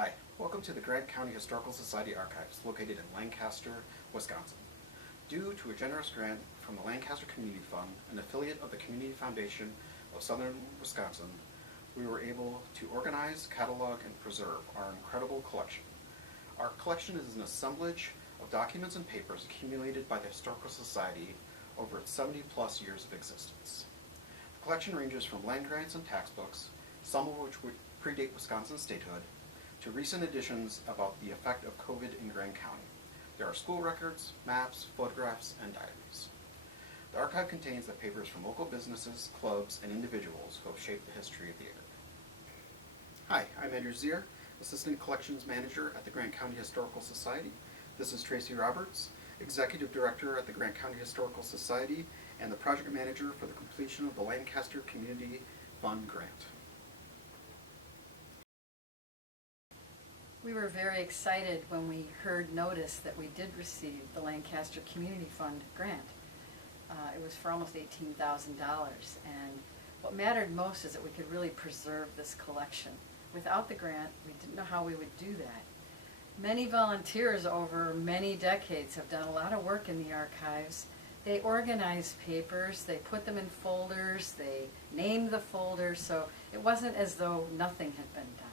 Hi, welcome to the Grant County Historical Society Archives, located in Lancaster, Wisconsin. Due to a generous grant from the Lancaster Community Fund, an affiliate of the Community Foundation of Southern Wisconsin, we were able to organize, catalog, and preserve our incredible collection. Our collection is an assemblage of documents and papers accumulated by the Historical Society over its 70-plus years of existence. The collection ranges from land grants and tax books, some of which would predate Wisconsin's statehood, to recent editions about the effect of COVID in Grant County. There are school records, maps, photographs, and diaries. The archive contains the papers from local businesses, clubs, and individuals who have shaped the history of the area. Hi, I'm Andrew Ziehr, Assistant Collections Manager at the Grant County Historical Society. This is Tracey Roberts, Executive Director at the Grant County Historical Society and the Project Manager for the completion of the Lancaster Community Fund grant. We were very excited when we heard notice that we did receive the Lancaster Community Fund grant. It was for almost $18,000, and what mattered most is that we could really preserve this collection. Without the grant, we didn't know how we would do that. Many volunteers over many decades have done a lot of work in the archives. They organized papers, they put them in folders, they named the folders, so it wasn't as though nothing had been done.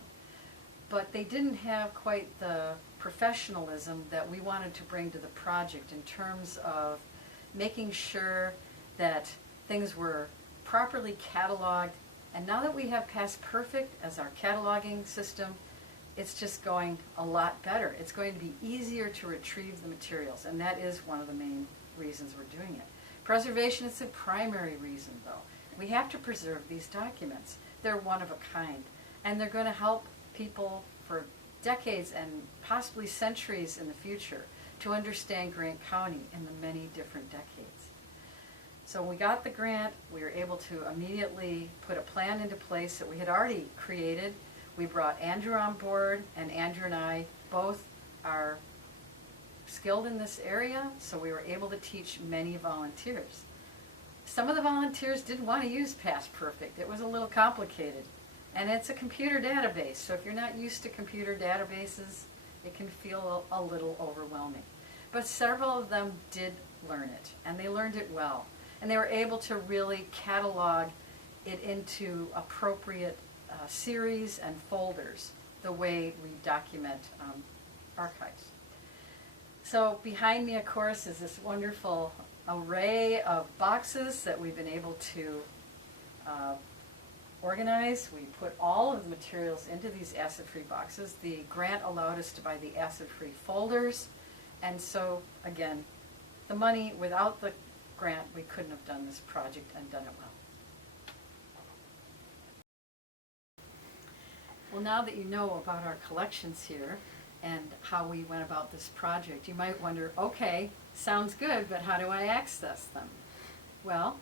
But they didn't have quite the professionalism that we wanted to bring to the project in terms of making sure that things were properly cataloged. And now that we have Past Perfect as our cataloging system, it's just going a lot better. It's going to be easier to retrieve the materials, and that is one of the main reasons we're doing it. Preservation is the primary reason, though. We have to preserve these documents. They're one of a kind, and they're going to help people for decades and possibly centuries in the future to understand Grant County in the many different decades. So when we got the grant, we were able to immediately put a plan into place that we had already created. We brought Andrew on board, and Andrew and I both are skilled in this area, so we were able to teach many volunteers. Some of the volunteers didn't want to use Past Perfect. It was a little complicated. And it's a computer database, so if you're not used to computer databases, it can feel a little overwhelming. But several of them did learn it, and they learned it well. And they were able to really catalog it into appropriate series and folders, the way we document archives. So behind me, of course, is this wonderful array of boxes that we've been able to organize. We put all of the materials into these acid-free boxes. The grant allowed us to buy the acid-free folders, and so again, the money, without the grant, we couldn't have done this project and done it well. Well, now that you know about our collections here and how we went about this project, you might wonder, okay, sounds good, but how do I access them? Well,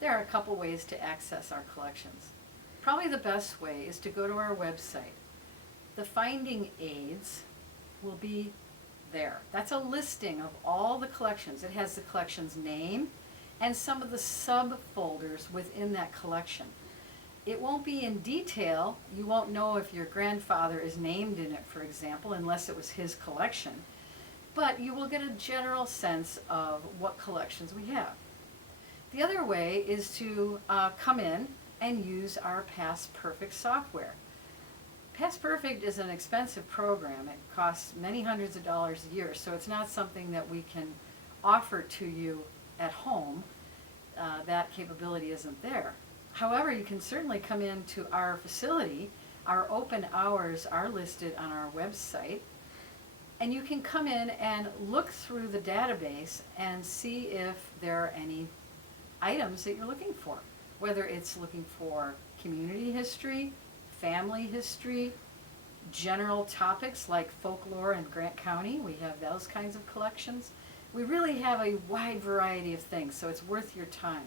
there are a couple ways to access our collections. Probably the best way is to go to our website. The finding aids will be there. That's a listing of all the collections. It has the collection's name and some of the subfolders within that collection. It won't be in detail. You won't know if your grandfather is named in it, for example, unless it was his collection. But you will get a general sense of what collections we have. The other way is to come in and use our Past Perfect software. Past Perfect is an expensive program. It costs many hundreds of dollars a year, so it's not something that we can offer to you at home. That capability isn't there. However, you can certainly come into our facility. Our open hours are listed on our website, and you can come in and look through the database and see if there are any items that you're looking for. Whether it's looking for community history, family history, general topics like folklore in Grant County. We have those kinds of collections. We really have a wide variety of things, so it's worth your time.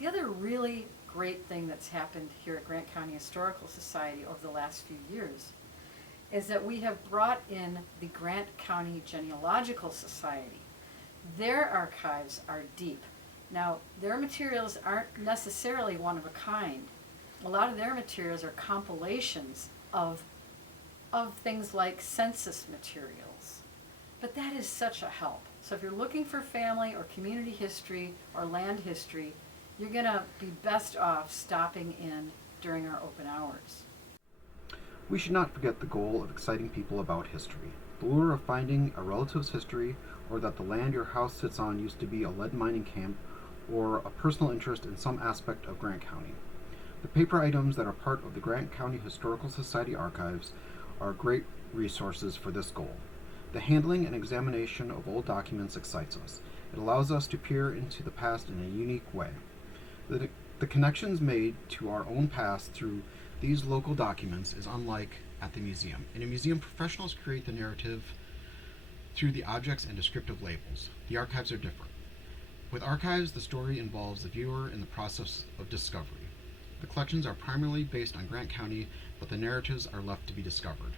The other really great thing that's happened here at Grant County Historical Society over the last few years is that we have brought in the Grant County Genealogical Society. Their archives are deep. Now, their materials aren't necessarily one of a kind. A lot of their materials are compilations of of things like census materials. But that is such a help. So if you're looking for family or community history or land history, you're going to be best off stopping in during our open hours. We should not forget the goal of exciting people about history. The lure of finding a relative's history, or that the land your house sits on used to be a lead mining camp, or a personal interest in some aspect of Grant County. The paper items that are part of the Grant County Historical Society archives are great resources for this goal. The handling and examination of old documents excites us. It allows us to peer into the past in a unique way. The connections made to our own past through these local documents is unlike at the museum. In a museum, professionals create the narrative through the objects and descriptive labels. The archives are different. With archives, the story involves the viewer in the process of discovery. The collections are primarily based on Grant County, but the narratives are left to be discovered.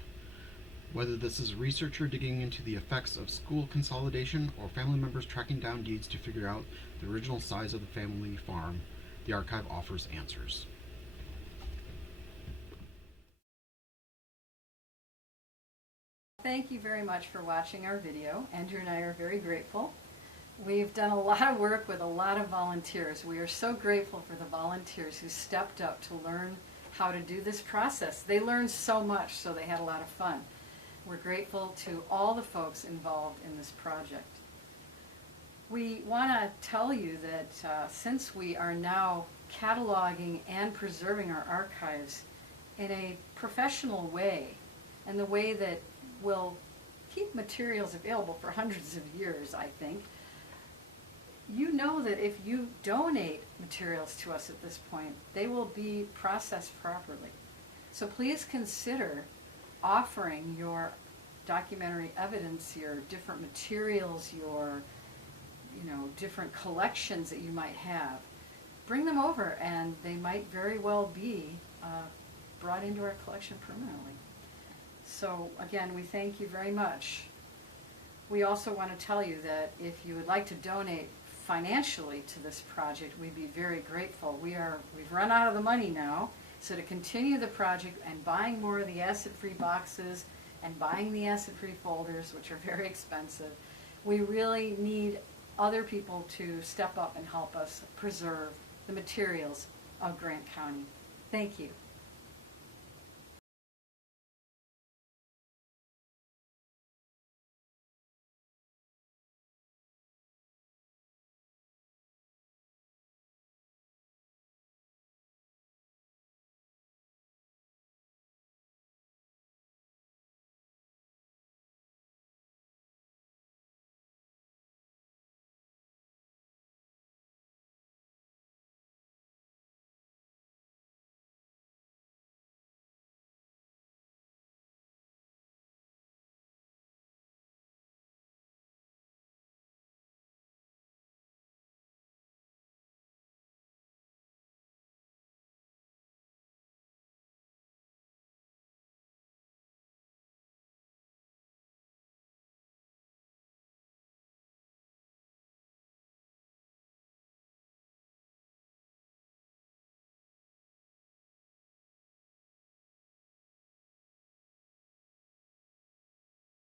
Whether this is a researcher digging into the effects of school consolidation or family members tracking down deeds to figure out the original size of the family farm, the archive offers answers. Thank you very much for watching our video. Andrew and I are very grateful. We've done a lot of work with a lot of volunteers. We are so grateful for the volunteers who stepped up to learn how to do this process. They learned so much, so they had a lot of fun. We're grateful to all the folks involved in this project. We want to tell you that since we are now cataloging and preserving our archives in a professional way, and the way that will keep materials available for hundreds of years, I think, you know that if you donate materials to us at this point, they will be processed properly. So please consider offering your documentary evidence, your different materials, your different collections that you might have. Bring them over, and they might very well be brought into our collection permanently. So again, we thank you very much. We also want to tell you that if you would like to donate financially to this project, we'd be very grateful. We've run out of the money now, so to continue the project and buying more of the acid-free boxes and buying the acid-free folders, which are very expensive, we really need other people to step up and help us preserve the materials of Grant County. Thank you.